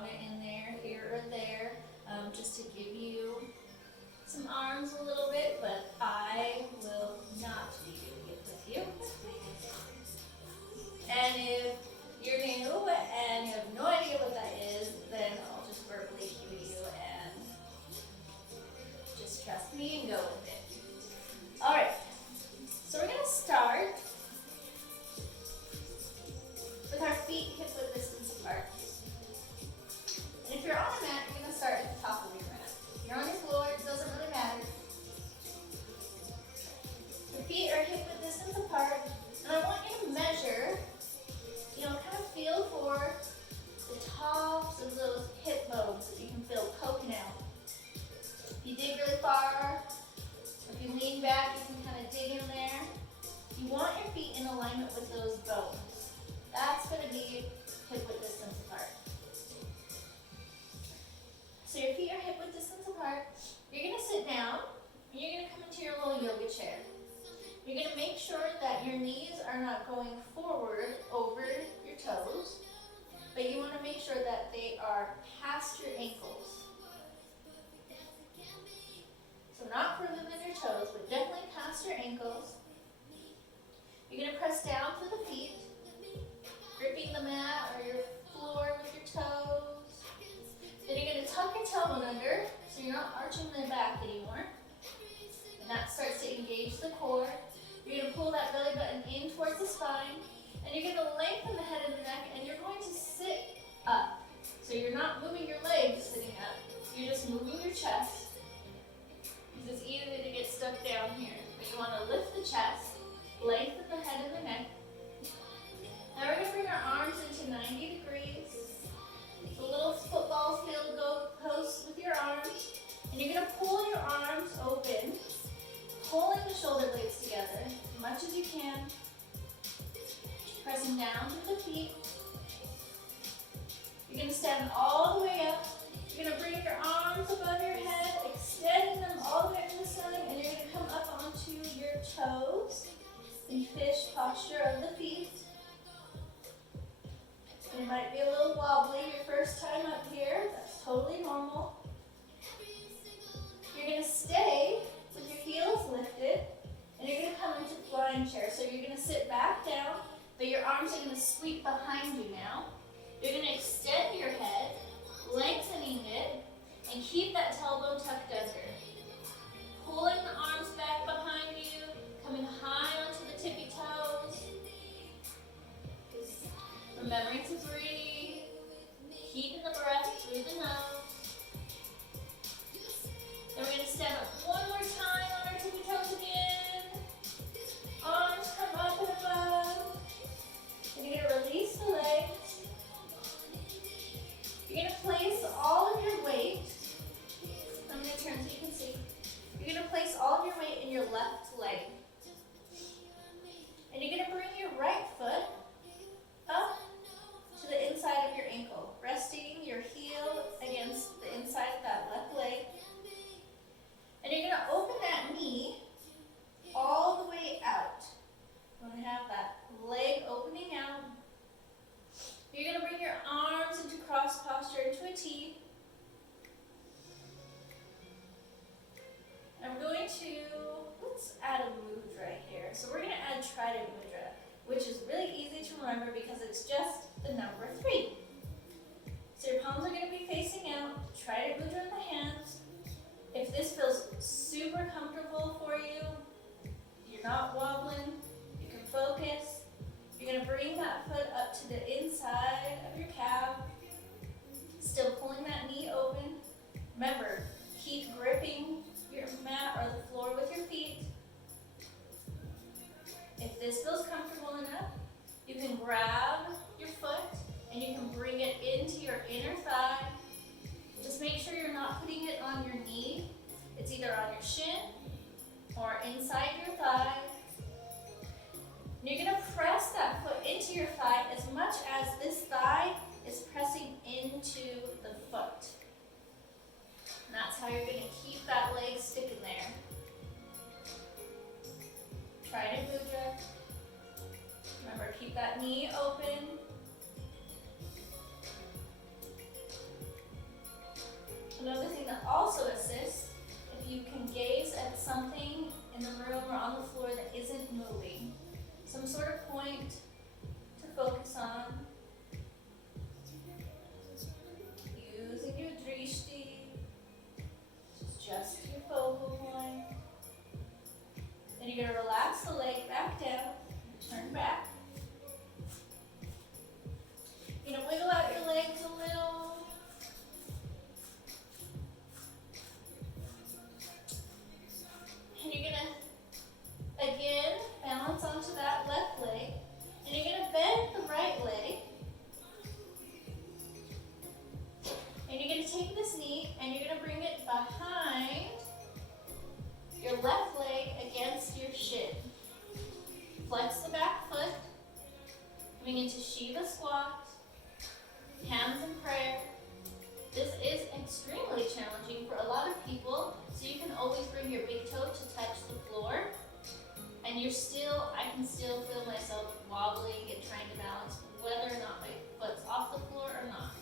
strong in there, here or there, just to give you some arms a little bit, but I will not be doing it with you. And if you're new and you have no idea what that is, then I'll just verbally cue you and just trust me and go with it. All right, so we're gonna start with our feet hip-width distance apart. And if you're on a mat, you're gonna start at the top of your mat. If you're on your floor, it doesn't really matter. Your feet are hip-width distance apart, and I want you to measure, kind of feel for the tops of those hip bones that you can feel poking out. If you dig really far, or if you lean back, you can kind of dig in there. You want your feet in alignment with those bones. That's going to be hip-width distance apart. So your feet are hip-width distance apart. You're going to sit down, and you're going to come into your little yoga chair. You're going to make sure that your knees are not going forward over your toes, but you want to make sure that they are past your ankles. So not further than your toes, but definitely past your ankles. You're going to press down through the feet, gripping the mat or your floor with your toes. Then you're going to tuck your tailbone under, so you're not arching the back anymore. And that starts to engage the core. You're going to pull that belly button in towards the spine, and you're going to lengthen the head and the neck, and you're going to sit up. So you're not moving your legs sitting up, you're just moving your chest, because it's easy to get stuck down here. But you want to lift the chest, lengthen the head and the neck. Now we're going to bring our arms into 90 degrees. So little football field goal posts with your arms, and you're going to pull your arms open, pulling the shoulder blades together as much as you can, pressing down through the feet. You're going to stand all the way up. You're going to bring your arms above your head, extending them all the way up to the ceiling, and you're going to come up onto your toes in fish posture of the feet. It might be a little wobbly your first time up here. That's totally normal. You're going to stay with your heels lifted, and you're going to come into flying chair. So you're going to sit back down, but your arms are going to sweep behind you now. You're going to extend your head, lengthening it, and keep that tailbone tucked under. Pulling the arms back behind you, coming high onto the tippy toes. Remembering to breathe, keeping the breath through the nose. Then we're going to stand up one more time on our tippy toes again. Arms come up and above. And you're going to release the legs. You're going to place all of your weight. I'm going to turn so you can see. You're going to place all of your weight in your left leg. And you're going to bring your right foot up to the inside of your ankle, resting your heel against the inside of that left leg. And you're going to open that knee all the way out. You want to have that leg opening out. You're going to bring your arms into cross posture, into a T. I'm going to, let's add a mudra right here. So we're going to add Trident Mudra, which is really easy to remember because it's just the number 3. So your palms are going to be facing out, Trident Mudra in the hands. If this feels super comfortable for you, you're not wobbling, you can focus. You're going to bring that foot up to the inside of your calf, still pulling that knee open. Remember, keep gripping your mat or the floor with your feet. If this feels comfortable enough, you can grab your foot and you can bring it into your inner thigh. Just make sure you're not putting it on your knee. It's either on your shin or inside your thigh. And you're going to press that foot into your thigh as much take this knee and you're gonna bring it behind your left leg against your shin. Flex the back foot, coming into Shiva squat, hands in prayer. This is extremely challenging for a lot of people, so you can always bring your big toe to touch the floor, and I can still feel myself wobbling and trying to balance whether or not my foot's off the floor or not.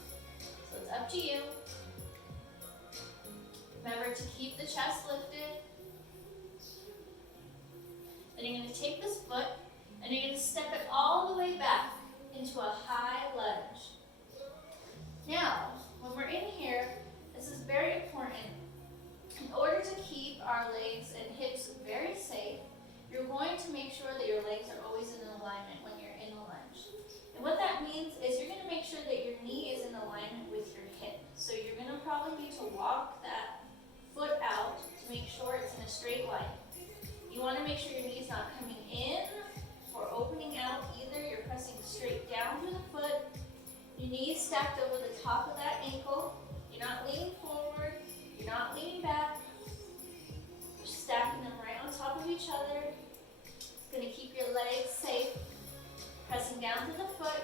So it's up to you. Remember to keep the chest lifted. Then you're going to take this foot and you're going to step it all the way back into a high lunge. Now, when we're in here, this is very important. In order to keep our legs and hips very safe, you're going to make sure that your legs are always in alignment when you're in a lunge. And what that means is you're going to make sure that your knee is in alignment with your hip. So you're going to probably need to walk that foot out to make sure it's in a straight line. You want to make sure your knee's not coming in or opening out either. You're pressing straight down through the foot. Your knees stacked over the top of that ankle. You're not leaning forward. You're not leaning back. You're stacking them right on top of each other. It's going to keep your legs safe. Pressing down through the foot.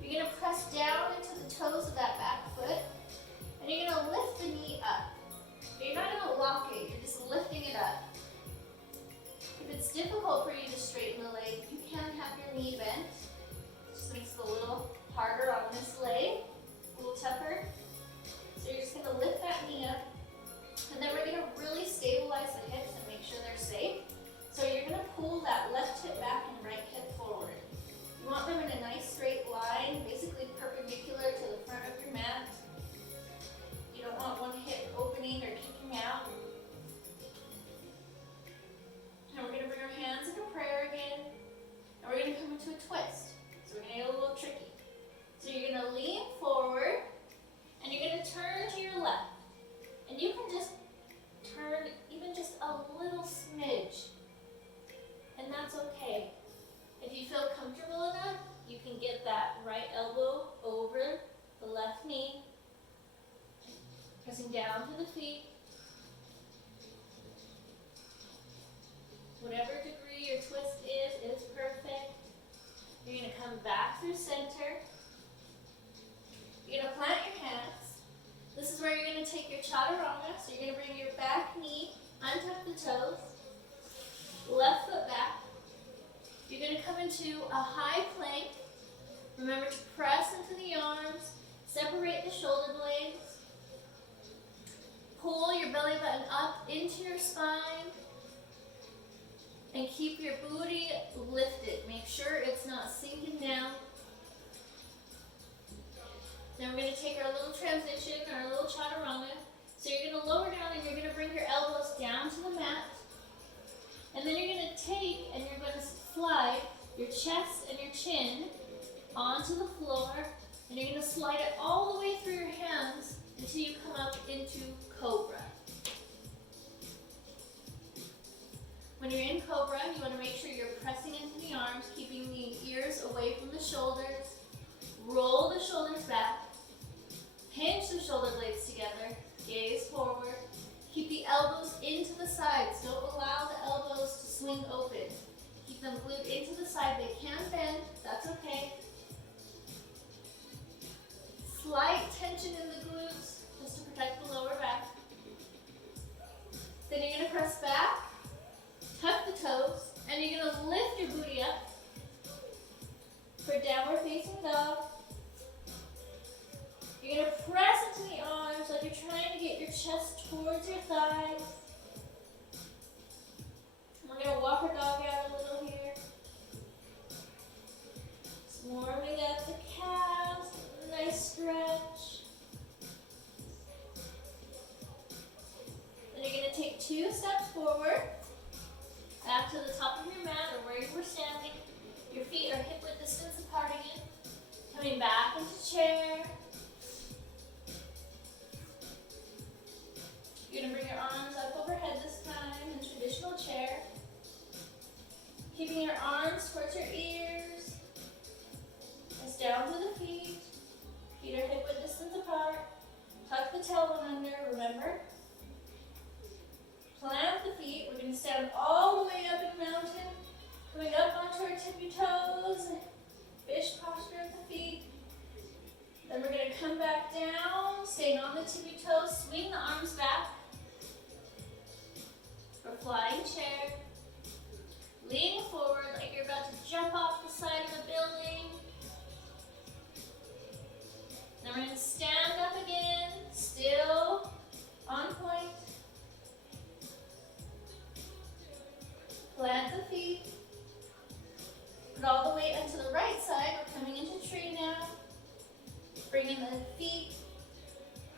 You're going to press down into the toes of that back foot. And you're going to lift the knee up. You're not going to lock it. You're just lifting it up. If it's difficult for you to straighten the leg, you can have your knee bent. Just makes it a little harder on this leg, a little tougher. So you're just going to lift that knee up, and then we're going to really stabilize the hips and make sure they're safe. So you're going to pull that left hip back and right hip forward. You want them in a nice straight line, basically perpendicular to the front of your mat. You don't want one hip opening or kicking out. And we're going to bring our hands into prayer again, and we're going to come into a twist. So we're going to get a little tricky. So you're going to lean forward, and you're going to turn to your left. And you can just turn even just a little smidge, and that's okay. If you feel comfortable enough, you can get that right elbow over the left knee, pressing down to the feet. Whatever degree your twist is perfect. You're going to come back through center. You're going to plant your hands. This is where you're going to take your chaturanga. So you're going to bring your back knee, untuck the toes, left foot back. You're going to come into a high plank. Remember to press into the arms, separate the shoulder blades. Pull your belly button up into your spine. And keep your booty lifted. Make sure it's not sinking down. Then we're going to take our little transition, our little chaturanga. So you're going to lower down and you're going to bring your elbows down to the mat. And then you're going to take and you're going to slide your chest and your chin onto the floor. And you're going to slide it all the way through your hands until you come up into Cobra. When you're in Cobra, you want to make sure you're pressing into the arms, keeping the ears away from the shoulders. Roll the shoulders back. Hinge the shoulder blades together. Gaze forward. Keep the elbows into the sides. Don't allow the elbows to swing open. Keep them glued into the side. They can bend. That's okay. Slight tension in the glutes just to protect the lower back. Then you're going to press back. Tuck the toes, and you're going to lift your booty up for downward facing dog. You're going to press into the arms like you're trying to get your chest towards your thighs. We're going to walk our dog out a little here. Just warming up the calves, nice stretch. Then you're going to take 2 steps forward. Back to the top of your mat or where you were standing. Your feet are hip-width distance apart again. Coming back into chair. You're going to bring your arms up overhead this time in traditional chair. Keeping your arms towards your ears. Press down to the feet. Feet are hip-width distance apart. Tuck the tailbone Staying on the tippy toes, swing the arms back for flying chair. Lean forward like you're about to jump off the side of a building. Then we're going to stand up again, still on point. Plant the feet. Put all the weight onto the right side. We're coming into tree now. Bringing the feet,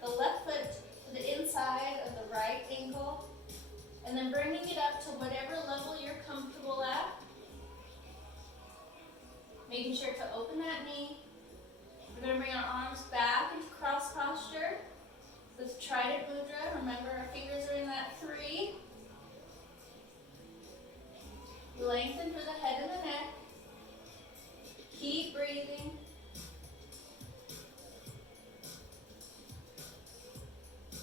the left foot to the inside of the right ankle. And then bringing it up to whatever level you're comfortable at. Making sure to open that knee. We're going to bring our arms back into cross posture. This trident mudra. Remember, our fingers are in that 3. Lengthen through the head and the neck. Keep breathing.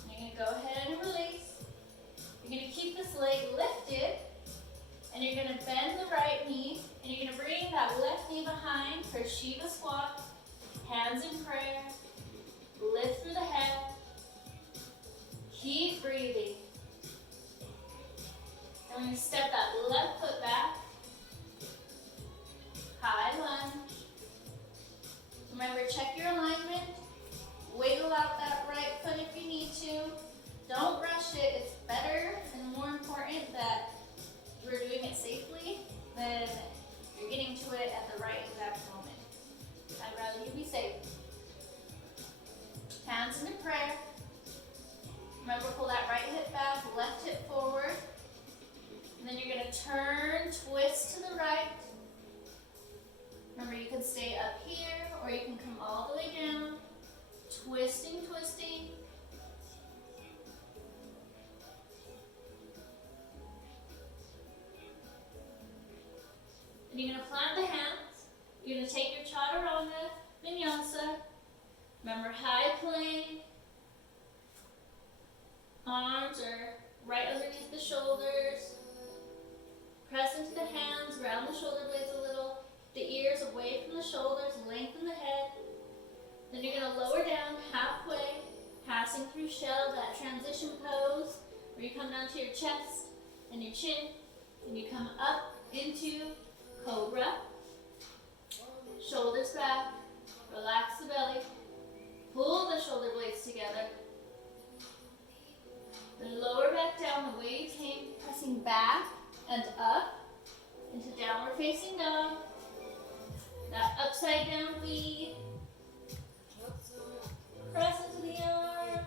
You're going to go ahead and release. You're going to keep this leg lifted, and you're going to bend the right knee, and you're going to bring that left knee behind for Shiva squat. Hands in prayer. Lift through the head. Keep breathing. And we're going to step that left foot back. High lunge. Remember, check your alignment. Wiggle out that right foot if you need to. Don't rush it. It's better and more important that you're doing it safely than you're getting to it at the right exact moment. I'd rather you be safe. Hands into prayer. Remember, pull that right hip back, left hip forward. And then you're going to turn, twist to the right. Remember, you can stay up here or you can come all the way down. Twisting, twisting. And you're going to plant the hands. You're going to take your chaturanga, vinyasa. Remember, high plank. Arms are right underneath the shoulders. Press into the hands, round the shoulder blades a little. The ears away from the shoulders, lengthen the head. Then you're going to lower down halfway, passing through shell, that transition pose, where you come down to your chest and your chin, and you come up into cobra. Shoulders back, relax the belly, pull the shoulder blades together. Then lower back down the way you came, pressing back and up into downward facing dog. That upside down V. Press into the arms.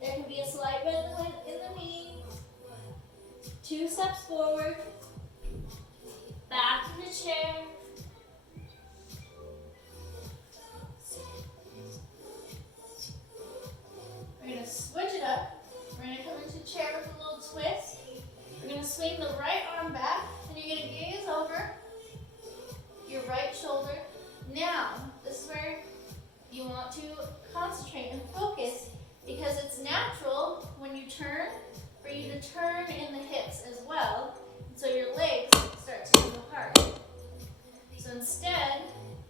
There can be a slight bend in the knees. 2 steps forward. Back to the chair. We're going to switch it up. We're going to come into chair with a little twist. We're going to swing the right arm back, and you're going to gaze over your right shoulder. Now, this is where you want to concentrate and focus, because it's natural when you turn for you to turn in the hips as well, and so your legs start to move apart. So instead,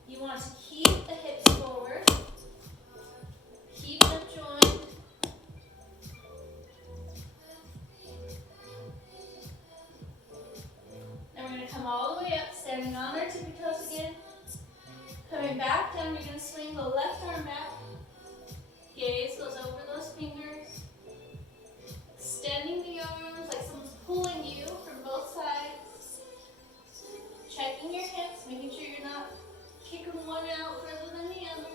you want to keep the hips forward, keep them joined. Then we're going to come all the way up, standing on our tippy toes again. Coming back down, you're going to swing the left arm back. Gaze goes over those fingers. Extending the arms like someone's pulling you from both sides. Checking your hips, making sure you're not kicking one out further than the other.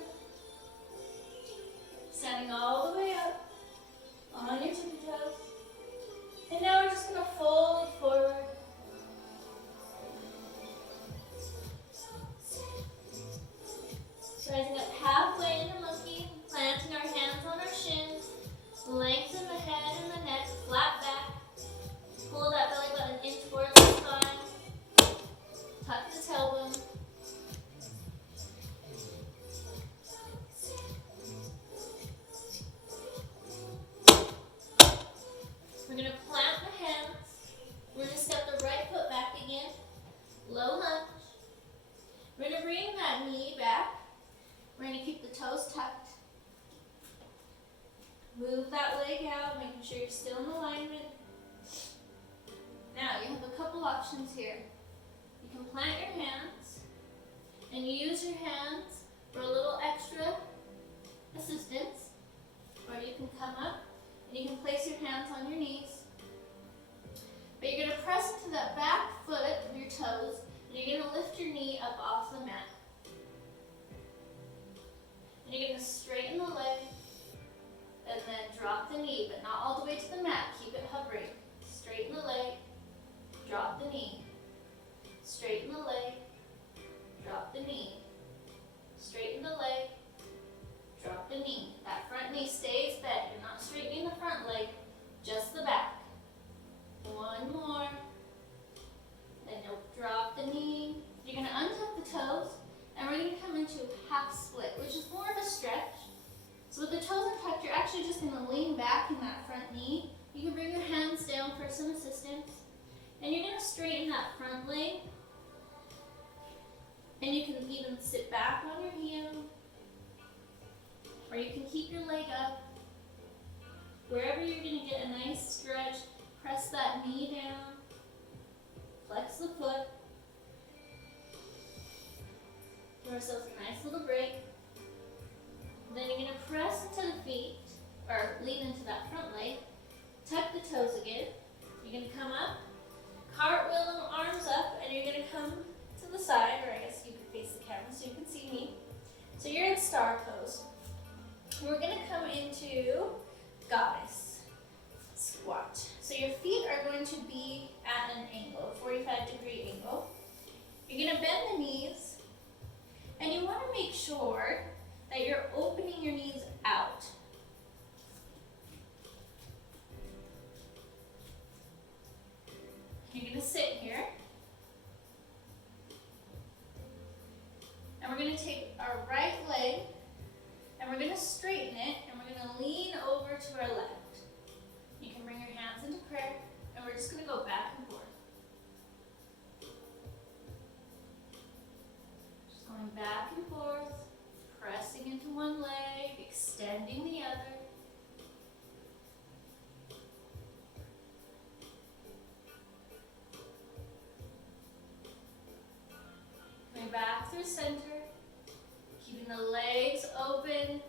Move that leg out, making sure you're still in alignment. Now, you have a couple options here. You can plant your hands, and you use your hands for a little extra assistance. Or you can come up, and you can place your hands on your knees. But you're going to press into that back foot of your toes, and you're going to lift your knee up off the mat. And you're going to straighten the leg, and then drop the knee, but not all the way to the mat. Keep it hovering. Straighten the leg, drop the knee. Straighten the leg, drop the knee. Straighten the leg, drop the knee. That front knee stays bent. You're not straightening the front leg, just the back. One more. Then you'll drop the knee. You're going to untuck the toes, and we're going to come into half split, which is more of a stretch. So with the toes untucked, you're actually just going to lean back in that front knee. You can bring your hands down for some assistance. And you're going to straighten that front leg. And you can even sit back on your heel. Or you can keep your leg up. Wherever you're going to get a nice stretch, press that knee down. Flex the foot. Give ourselves a nice little break. Then you're going to press into the feet, or lean into that front leg. Tuck the toes again. You're going to come up, cartwheel them arms up, and you're going to come to the side, or I guess you can face the camera so you can see me. So you're in star pose. We're going to come into goddess squat. So your feet are going to be at an angle, a 45-degree angle. You're going to bend the knees, and you want to make sure that you're opening your knees out. You're going to sit here. And we're going to take our right leg, and we're going to straighten it, and we're going to lean over to our left. You can bring your hands into prayer, and we're just going to go back and forth. Just going back and forth. Pressing into one leg, extending the other. Coming back through center, keeping the legs open.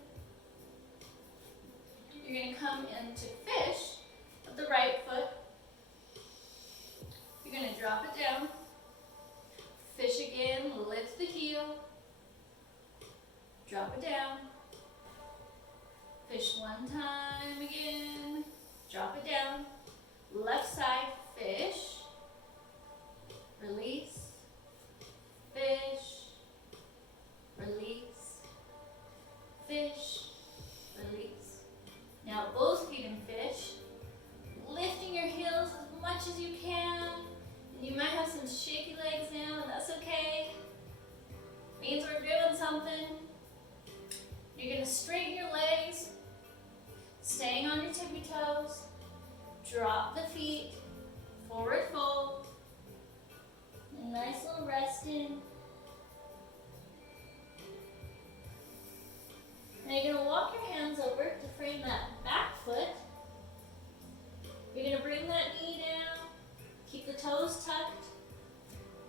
You're going to come into fish with the right foot. You're going to drop it down. Fish again, lift the heel. Drop it down. Fish one time again. Drop it down. Left side, fish. Release. Fish. Release. Fish. Release. Now both feet in fish. Lifting your heels as much as you can. And you might have some shaky legs now, and that's okay. Means we're doing something. You're going to straighten your legs, staying on your tippy toes. Drop the feet, forward fold. A nice little rest in. Now you're going to walk your hands over to frame that back foot. You're going to bring that knee down. Keep the toes tucked.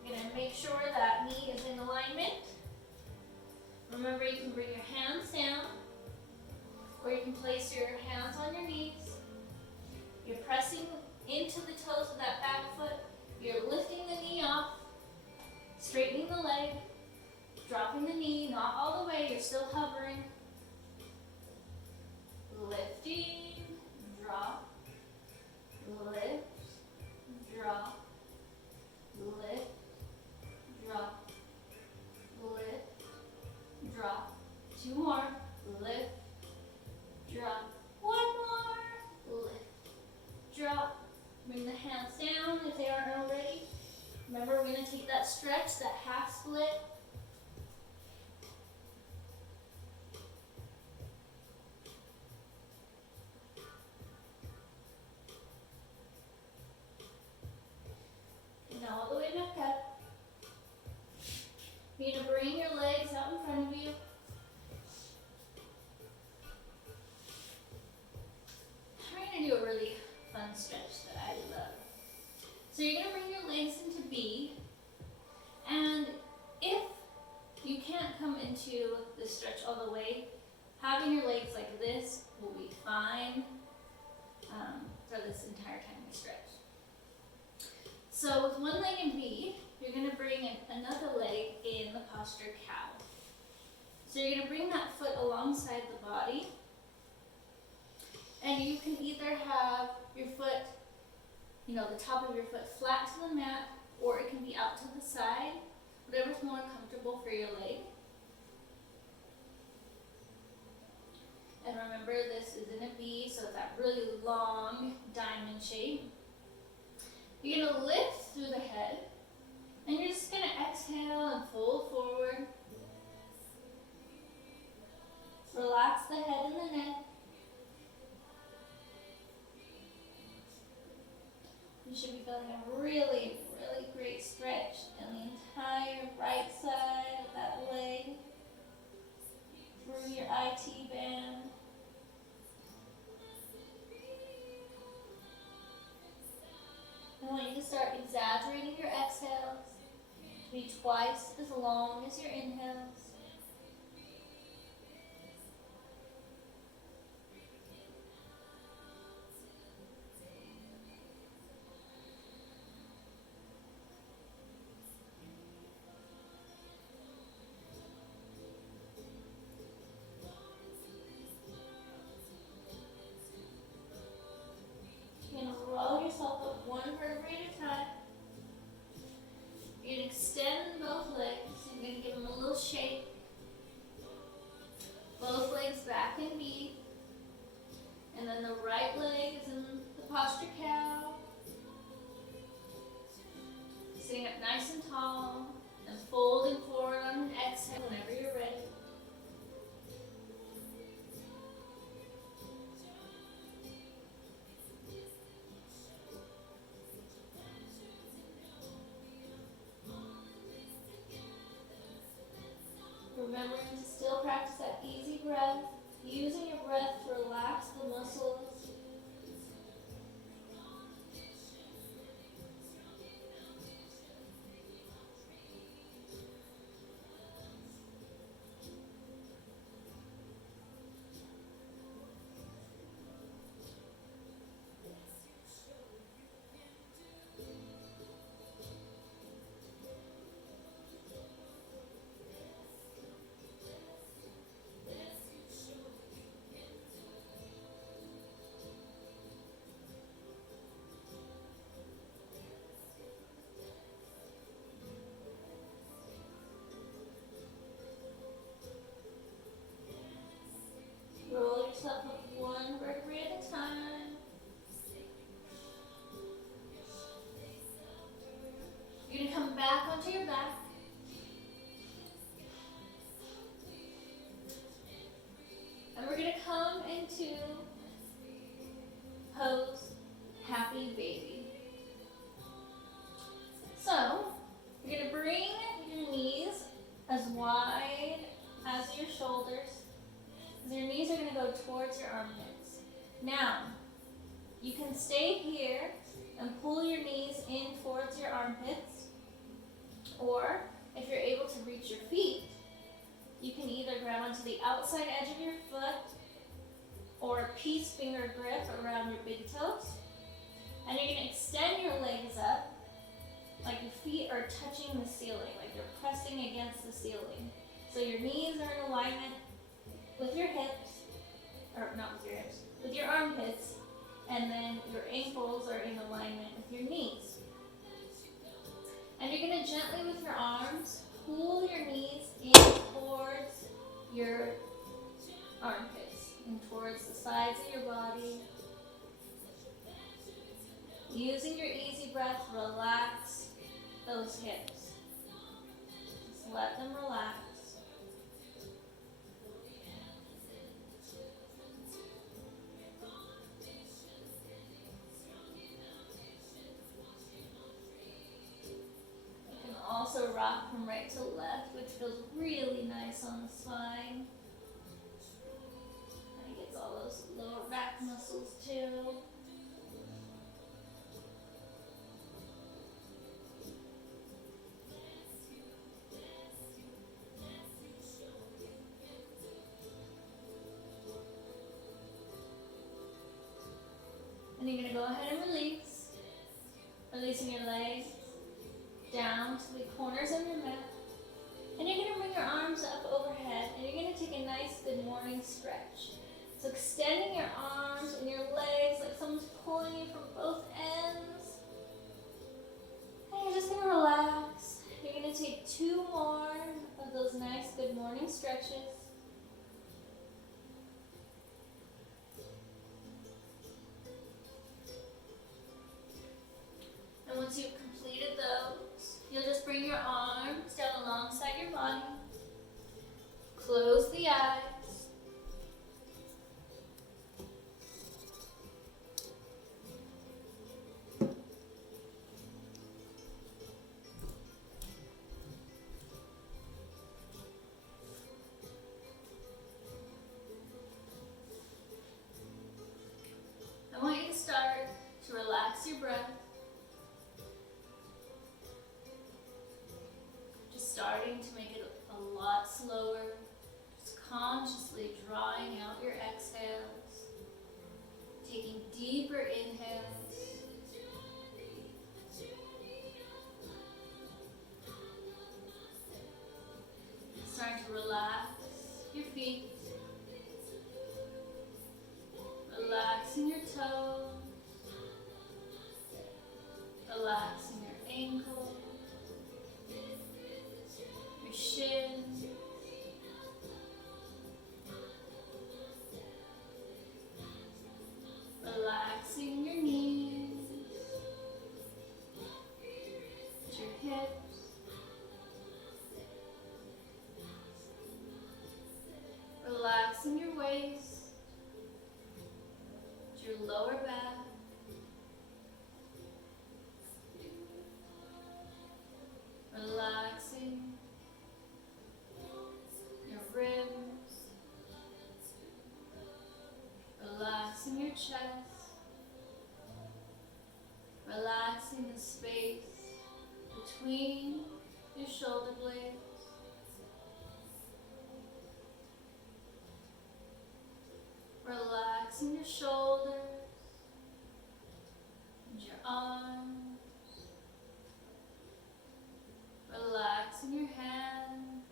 You're going to make sure that knee is in alignment. Remember, you can bring your hands down, or you can place your hands on your knees. You're pressing into the toes of that back foot. You're lifting the knee off, straightening the leg, dropping the knee, not all the way, you're still hovering. Having your legs like this will be fine for this entire time we stretch. So with one leg in V, you're going to bring in another leg in the posture cow. So you're going to bring that foot alongside the body, and you can either have your foot, the top of your foot flat to the mat, or it can be out to the side, whatever's more comfortable for your leg. And remember, this is in a V, so it's that really long diamond shape. You're going to lift through the head, and you're just going to exhale and fold forward. Relax the head and the neck. You should be feeling a really, really great stretch in the entire right side of that leg, through your IT band. I want you to start exaggerating your exhales to be twice as long as your inhales. You're going to roll yourself up one vertebrae at a time. You're going to extend both legs. You're going to give them a little shake. Both legs back in V. And then the right leg is in the posture cow. Sitting up nice and tall and folding forward on an exhale whenever you're ready. Remembering to still practice that easy breath, using your breath to relax the muscles. Roll yourself up one vertebrae at a time. You're going to come back onto your back. And we're going to come into pose happy baby. So, you're going to bring your knees as wide as your shoulders. Your knees are going to go towards your armpits. Now, you can stay here and pull your knees in towards your armpits, or if you're able to reach your feet, you can either grab onto the outside edge of your foot or a peace finger grip around your big toes, and you're going to extend your legs up like your feet are touching the ceiling, like they're pressing against the ceiling. So your knees are in alignment with your hips, or not with your hips, with your armpits, and then your ankles are in alignment with your knees. And you're going to gently with your arms pull your knees in towards your armpits and towards the sides of your body. Using your easy breath, relax those hips. Just let them relax. Also rock from right to left, which feels really nice on the spine. And it gets all those lower back muscles too. And you're going to go ahead and release. Releasing your legs down to the corners of your mat. And you're going to bring your arms up overhead. And you're going to take a nice good morning stretch. So extending your arms and your legs like someone's pulling you from both ends. And you're just going to relax. You're going to take 2 more of those nice good morning stretches. And once you've completed those, you'll just bring your arms down alongside your body. Close the eyes. I want you to start to relax your breath. Just starting to make it a lot slower. Just consciously drawing out your exhales. Taking deeper inhales. Starting to relax your feet. Relaxing your toes, relaxing your ankles, your shins, relaxing your knees, your hips, relaxing your waist, your lower back, relaxing your ribs, relaxing your chest, relaxing the space between your shoulder blades, relaxing your shoulders and your arms, relaxing your hands,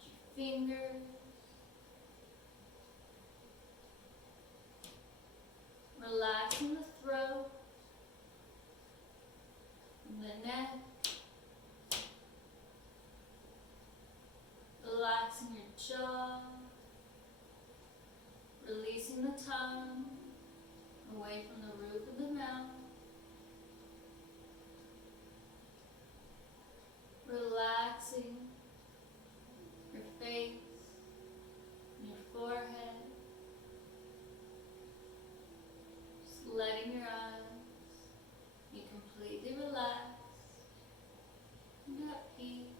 your fingers, relaxing the throat and the neck, relaxing your jaw, releasing the tongue away from the roof of the mouth. Relaxing your face and your forehead. Just letting your eyes be completely relaxed and at peace.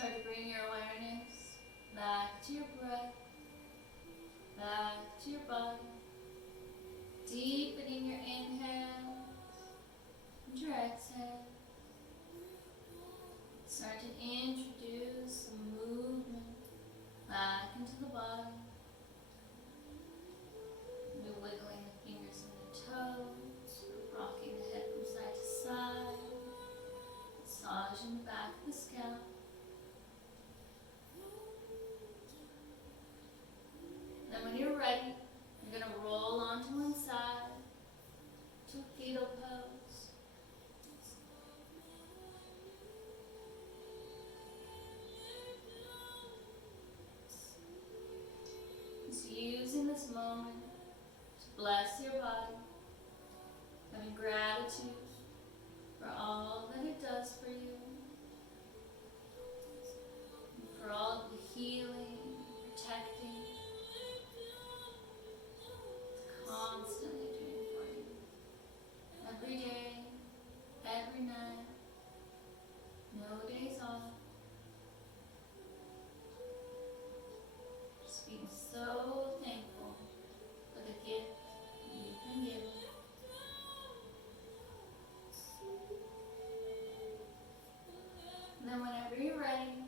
Start to bring your awareness back to your breath, back to your body, deepening your inhale and your exhale. Start to introduce some movement back into the body. You're wiggling the fingers and the toes, rocking the head from side to side, massaging the back of the scalp. Then when you're ready, you're going to roll onto one side to a fetal pose. Just using this moment to bless your body, having gratitude for all that it does for you, and for all the healing, protecting, it's constantly doing for you. Every day, every night, no days off. Just being so thankful for the gift you've been given. And then whenever you're ready,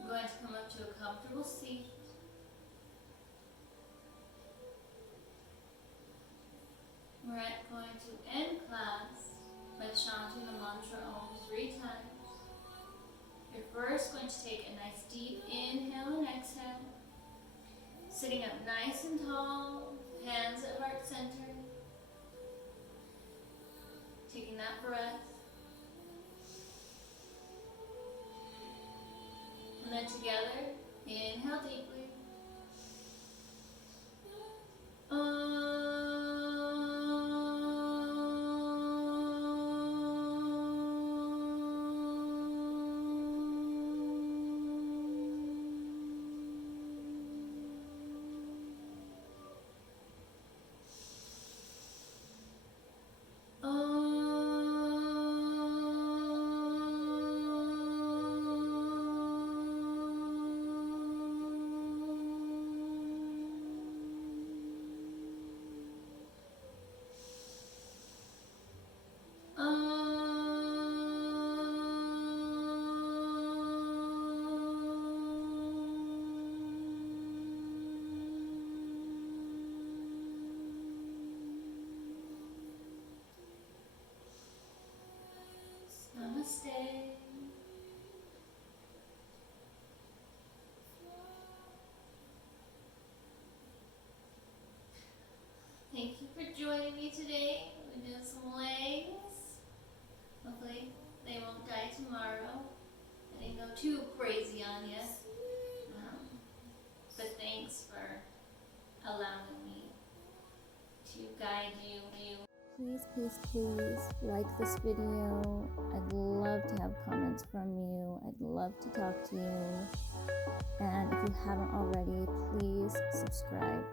I'm going to come up to a comfortable seat. We're going to end class by chanting the mantra Om 3 times. You're first going to take a nice deep inhale and exhale, sitting up nice and tall, hands at heart center, taking that breath. And then together, inhale deeply. Namaste. Thank you for joining me today. We're doing some legs. Hopefully they won't die tomorrow. I didn't go too crazy on you. But thanks for allowing me to guide you. Please like this video. I'd love to have comments from you. I'd love to talk to you. And if you haven't already, please subscribe.